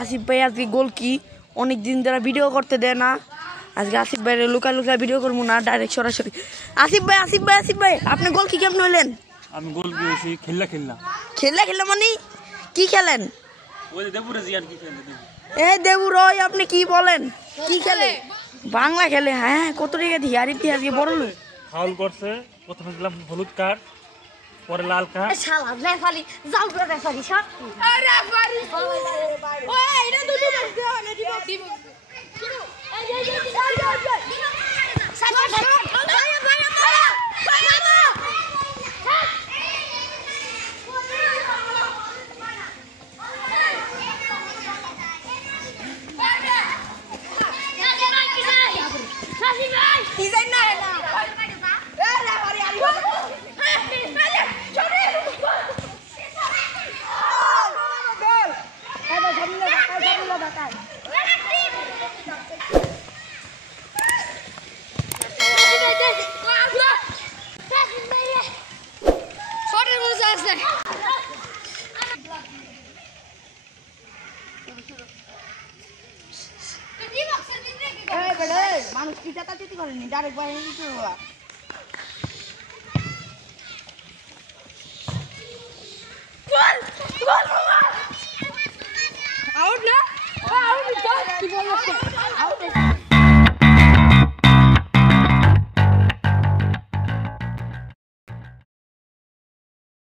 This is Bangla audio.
আসিফ ভাই আজকে গোল কি অনেক দিন ধরে ভিডিও করতে দেয় না। আজকে আসিফ ভাই লুকা লুকা ভিডিও করবো না, ডাইরেক্ট সরাসরি। আসিফ ভাই আপনি গোল কি কেমন হলেন? আমি গোল দিয়েছি খেললা মানে কি খেলেন? ওই দেবুরে জিয়ান কি খেলে দেবু রয় আপনি কি বলেন? কি খেলে? বাংলা খেলে। হ্যাঁ কত টাকা দিয়ে আর আজকে বড় লোক ফাউল করছে। প্রথমে দিলাম হলুদ কার্ড, পরে লাল কার্ড। শালা রেফারি যাও রে রেফারি সব রেফারি ওই এটা দুটো ম্যাচ দাও না দিব এই মানুষ কি চাতা চিতি করেনি ডাইরেক্ট বাইরে